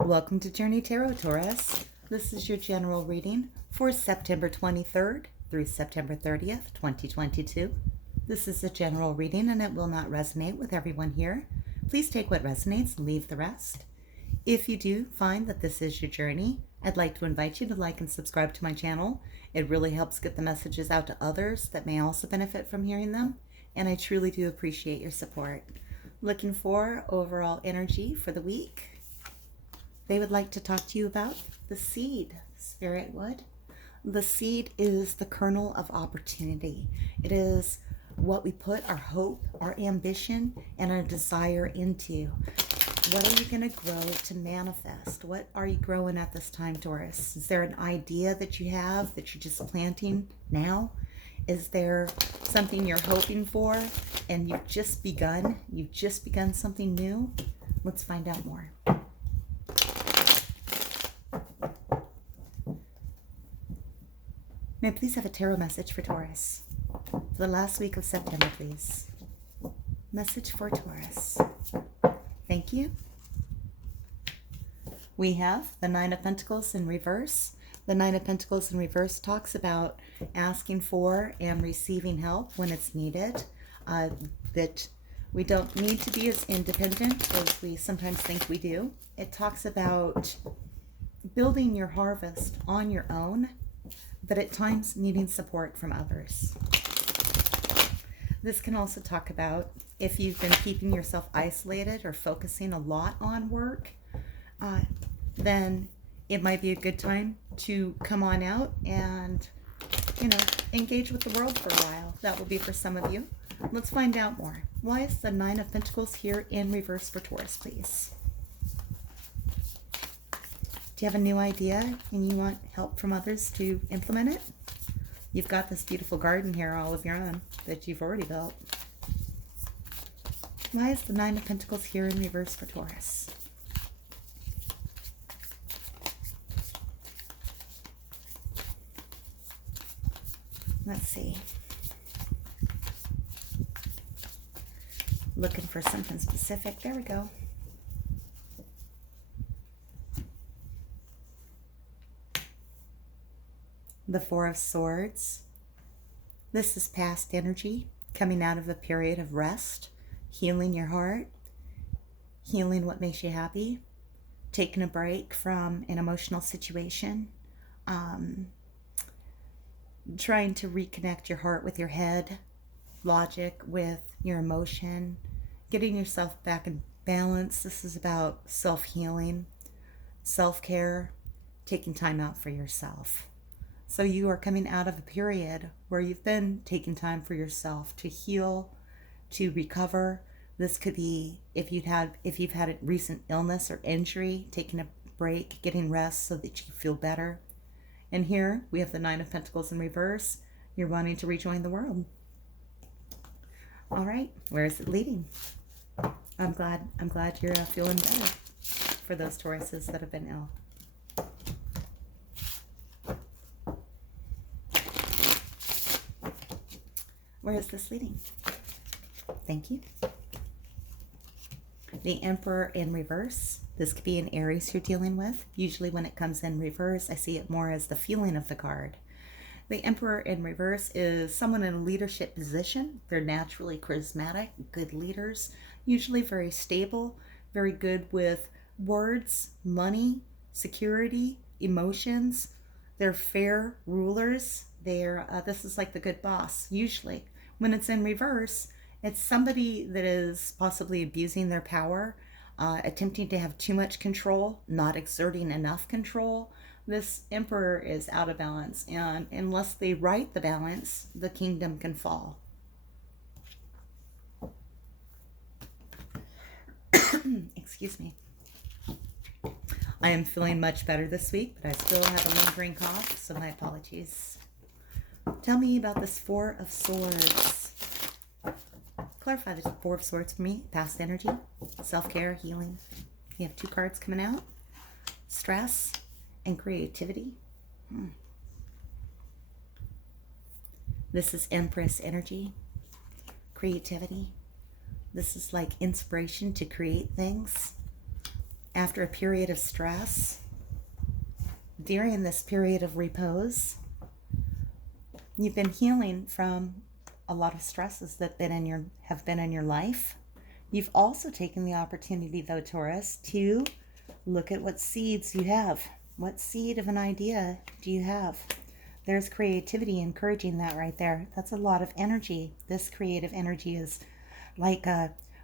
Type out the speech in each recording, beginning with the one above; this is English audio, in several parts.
Welcome to Journey Tarot, Taurus. This is your general reading for September 23rd through September 30th, 2022. This is a general reading and it will not resonate with everyone here. Please take what resonates and leave the rest. If you do find that this is your journey, I'd like to invite you to like and subscribe to my channel. It really helps get the messages out to others that may also benefit from hearing them, and I truly do appreciate your support. Looking for overall energy for the week. They would like to talk to you about the seed, Spirit would. The seed is the kernel of opportunity. It is what we put our hope, our ambition, and our desire into. What are you going to grow to manifest? What are you growing at this time, Taurus? Is there an idea that you have that you're just planting now? Is there something you're hoping for and you've just begun? You've just begun something new? Let's find out more. May I please have a tarot message for Taurus? For the last week of September, please. Message for Taurus. Thank you. We have the Nine of Pentacles in reverse. The Nine of Pentacles in reverse talks about asking for and receiving help when it's needed. That we don't need to be as independent as we sometimes think we do. It talks about building your harvest on your own, but at times needing support from others. This can also talk about if you've been keeping yourself isolated or focusing a lot on work, then it might be a good time to come on out and, engage with the world for a while. That will be for some of you. Let's find out more. Why is the Nine of Pentacles here in reverse for Taurus, please? Do you have a new idea and you want help from others to implement it? You've got this beautiful garden here all of your own that you've already built. Why is the Nine of Pentacles here in reverse for Taurus? Let's see. Looking for something specific. There we go. The Four of Swords. This is past energy, coming out of a period of rest, healing your heart, healing what makes you happy, taking a break from an emotional situation, trying to reconnect your heart with your head, logic with your emotion, getting yourself back in balance. This is about self-healing, self-care, taking time out for yourself. So you are coming out of a period where you've been taking time for yourself to heal, to recover. This could be if you've had a recent illness or injury, taking a break, getting rest so that you feel better. And here we have the Nine of Pentacles in reverse. You're wanting to rejoin the world. All right, where is it leading? I'm glad you're feeling better for those Tauruses that have been ill. Where is this leading? Thank you. The Emperor in reverse. This could be an Aries you're dealing with. Usually when it comes in reverse, I see it more as the feeling of the card. The Emperor in reverse is someone in a leadership position. They're naturally charismatic, good leaders, usually very stable, very good with words, money, security, emotions. They're fair rulers. This is like the good boss, usually. When it's in reverse, it's somebody that is possibly abusing their power, attempting to have too much control, not exerting enough control. This Emperor is out of balance, and unless they right the balance, the kingdom can fall. Excuse me. I am feeling much better this week, but I still have a lingering cough, so my apologies. Tell me about this Four of Swords. Clarify the Four of Swords for me. Past energy, self-care, healing. You have two cards coming out. Stress and creativity. This is Empress energy, creativity. This is like inspiration to create things. after a period of stress, during this period of repose, you've been healing from a lot of stresses that have been in your life. You've also taken the opportunity, though, Taurus, to look at what seeds you have. What seed of an idea do you have? There's creativity encouraging that right there. That's a lot of energy. This creative energy is like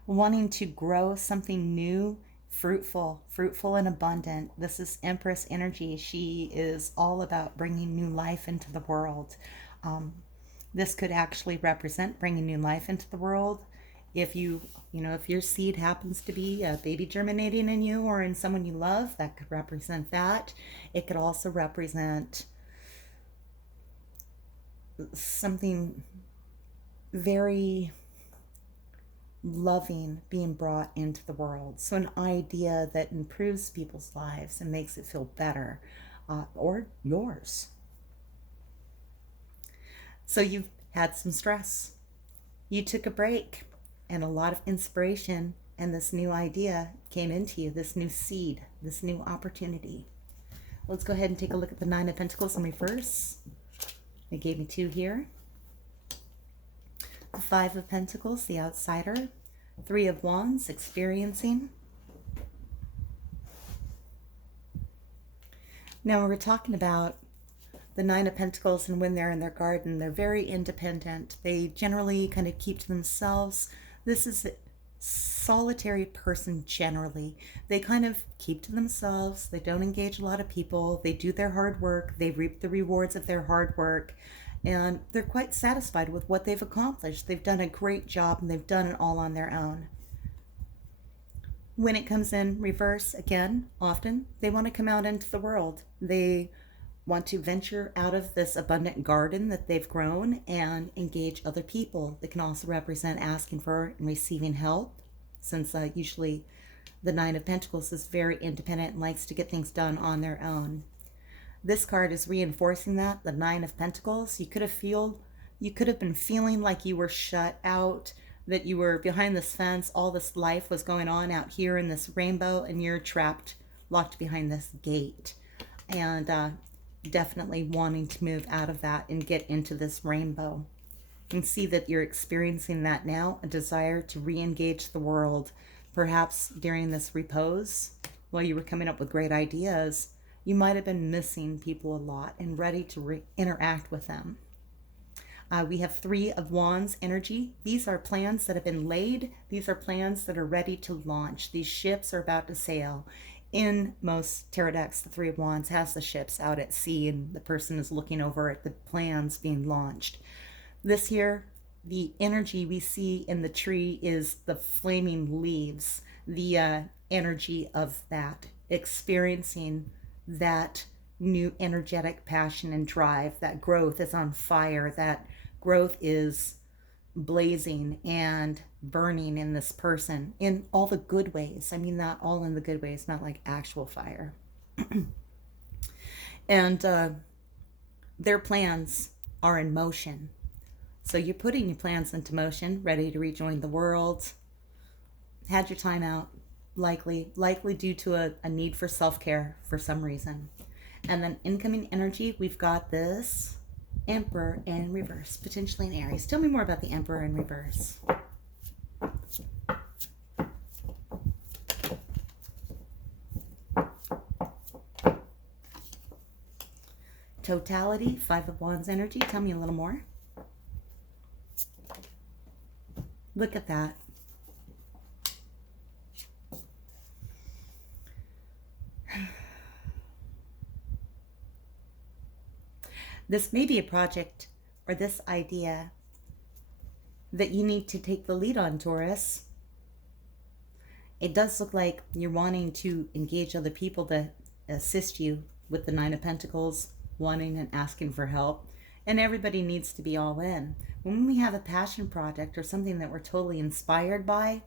wanting to grow something new, fruitful and abundant. This is Empress energy. She is all about bringing new life into the world. This could actually represent bringing new life into the world. If if your seed happens to be a baby germinating in you or in someone you love, that could represent that. It could also represent something very loving being brought into the world. So an idea that improves people's lives and makes it feel better, or yours. So you've had some stress. You took a break, and a lot of inspiration and this new idea came into you, this new seed, this new opportunity. Let's go ahead and take a look at the Nine of Pentacles in reverse. They gave me 2 here. The Five of Pentacles, the outsider. 3 of Wands, experiencing. Now, when we're talking about the Nine of Pentacles and when they're in their garden, they're very independent. They generally kind of keep to themselves. This is a solitary person generally. They kind of keep to themselves. They don't engage a lot of people. They do their hard work. They reap the rewards of their hard work. And they're quite satisfied with what they've accomplished. They've done a great job, and they've done it all on their own. When it comes in reverse, again, often they want to come out into the world. They want to venture out of this abundant garden that they've grown and engage other people. It can also represent asking for and receiving help, since usually the Nine of Pentacles is very independent and likes to get things done on their own. This card is reinforcing that, the Nine of Pentacles. You could have been feeling like you were shut out, that you were behind this fence, all this life was going on out here in this rainbow, and you're trapped, locked behind this gate. And definitely wanting to move out of that and get into this rainbow. You can see that you're experiencing that now, a desire to re-engage the world. Perhaps during this repose, while you were coming up with great ideas, you might have been missing people a lot and ready to interact with them. We have 3 of Wands energy. These are plans that have been laid. These are plans that are ready to launch. These ships are about to sail. In most tarot decks, the 3 of Wands has the ships out at sea, and the person is looking over at the plans being launched. This here, the energy we see in the tree is the flaming leaves, the energy of that, experiencing that new energetic passion and drive. That growth is on fire. That growth is blazing and burning in this person in all the good ways. I mean, not all in the good ways, not like actual fire. And their plans are in motion. So you're putting your plans into motion, ready to rejoin the world. Had your time out, likely due to a need for self-care for some reason. And then incoming energy, we've got this Emperor in reverse, potentially an Aries. Tell me more about the Emperor in reverse. Totality, 5 of Wands energy. Tell me a little more. Look at that. This may be a project or this idea that you need to take the lead on, Taurus. It does look like you're wanting to engage other people to assist you with the Nine of Pentacles, wanting and asking for help. And everybody needs to be all in. When we have a passion project or something that we're totally inspired by,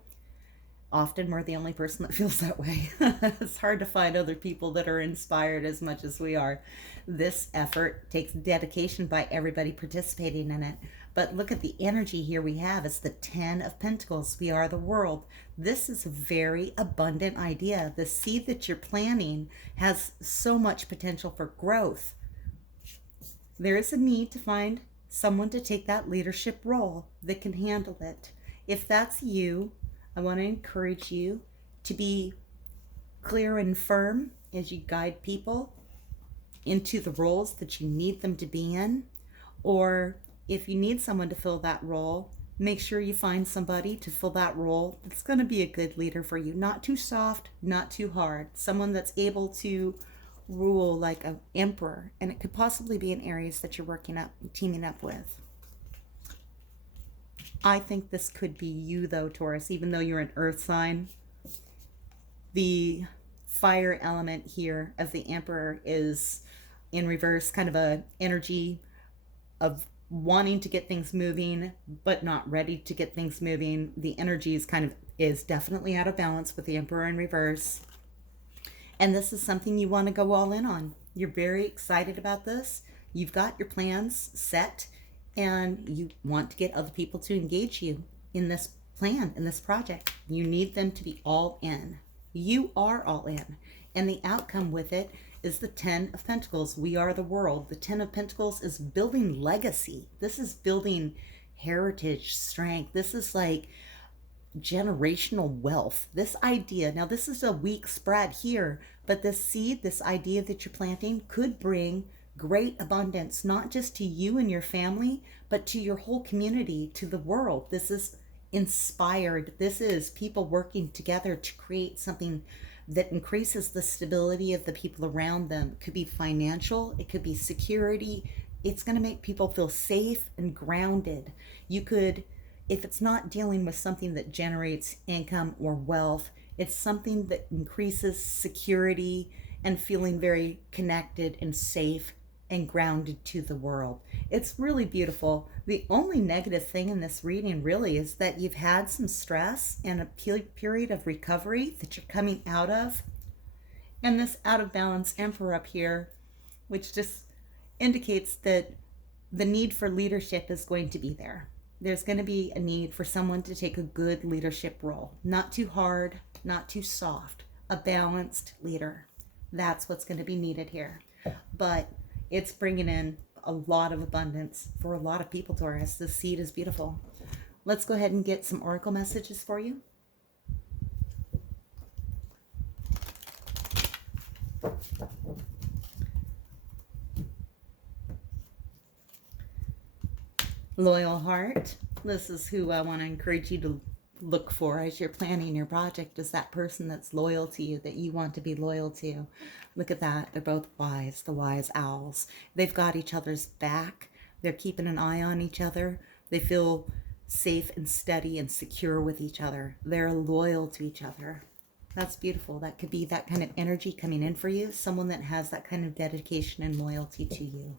often we're the only person that feels that way. It's hard to find other people that are inspired as much as we are. This effort takes dedication by everybody participating in it. But look at the energy here we have. It's the 10 of Pentacles. We are the world. This is a very abundant idea. The seed that you're planting has so much potential for growth. There is a need to find someone to take that leadership role that can handle it. If that's you, I want to encourage you to be clear and firm as you guide people into the roles that you need them to be in. Or if you need someone to fill that role, make sure you find somebody to fill that role that's going to be a good leader for you. Not too soft, not too hard. Someone that's able to rule like an emperor. And it could possibly be in areas that you're teaming up with. I think this could be you though, Taurus, even though you're an earth sign. The fire element here of the emperor is in reverse, kind of a energy of wanting to get things moving, but not ready to get things moving. The energy is definitely out of balance with the emperor in reverse. And this is something you want to go all in on. You're very excited about this. You've got your plans set and you want to get other people to engage you in this plan, in this project. You need them to be all in. You are all in. And the outcome with it is the 10 of Pentacles. We are the world. The 10 of Pentacles is building legacy. This is building heritage, strength. This is like generational wealth. This idea, now this is a weak spread here, but this seed, this idea that you're planting could bring great abundance, not just to you and your family, but to your whole community, to the world. This is inspired. This is people working together to create something that increases the stability of the people around them. It could be financial, it could be security. It's going to make people feel safe and grounded. You could, if it's not dealing with something that generates income or wealth, it's something that increases security and feeling very connected and safe and grounded to the world. It's really beautiful. The only negative thing in this reading really is that you've had some stress and a period of recovery that you're coming out of. And this out of balance emperor up here, which just indicates that the need for leadership is going to be there. There's going to be a need for someone to take a good leadership role. Not too hard, not too soft. A balanced leader. That's what's going to be needed here. But it's bringing in a lot of abundance for a lot of people, Taurus. The seed is beautiful. Let's go ahead and get some oracle messages for you. Loyal heart. This is who I want to encourage you to look for as you're planning your project, is that person that's loyal to you, that you want to be loyal to. Look at that. They're both wise, the wise owls. They've got each other's back. They're keeping an eye on each other. They feel safe and steady and secure with each other. They're loyal to each other. That's beautiful. That could be that kind of energy coming in for you. Someone that has that kind of dedication and loyalty to you.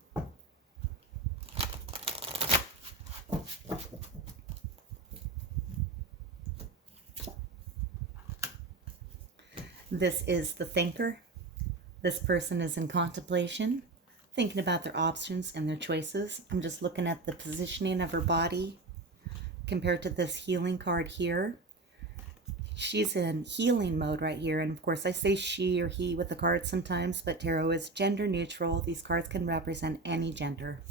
This is the thinker. This person is in contemplation, thinking about their options and their choices. I'm just looking at the positioning of her body compared to this healing card here. She's in healing mode right here. And of course, I say she or he with the cards sometimes, but tarot is gender neutral. These cards can represent any gender.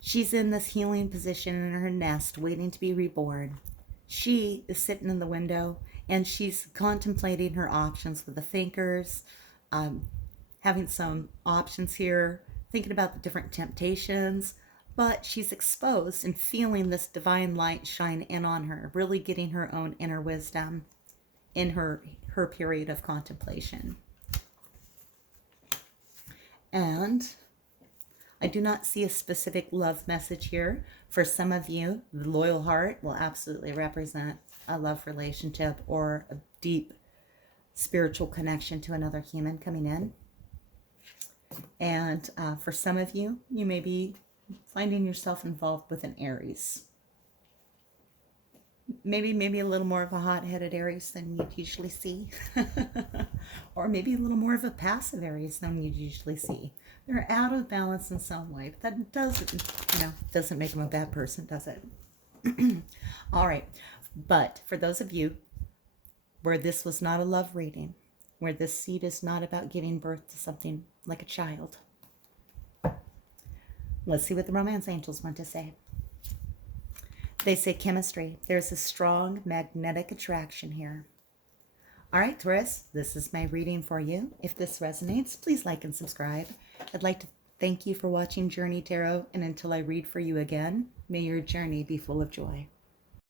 She's in this healing position in her nest, waiting to be reborn. She is sitting in the window and she's contemplating her options with the thinkers, having some options here, thinking about the different temptations, but she's exposed and feeling this divine light shine in on her, really getting her own inner wisdom in her period of contemplation. And I do not see a specific love message here. For some of you, the loyal heart will absolutely represent a love relationship or a deep spiritual connection to another human coming in. And for some of you, you may be finding yourself involved with an Aries. Maybe a little more of a hot-headed Aries than you'd usually see. or maybe a little more of a passive Aries than you'd usually see. They're out of balance in some way, but that doesn't make them a bad person, does it? All right. But for those of you where this was not a love reading, where this seed is not about giving birth to something like a child, let's see what the romance angels want to say. They say chemistry. There's a strong magnetic attraction here. All right, Taurus, this is my reading for you. If this resonates, please like and subscribe. I'd like to thank you for watching Journey Tarot, and until I read for you again, may your journey be full of joy.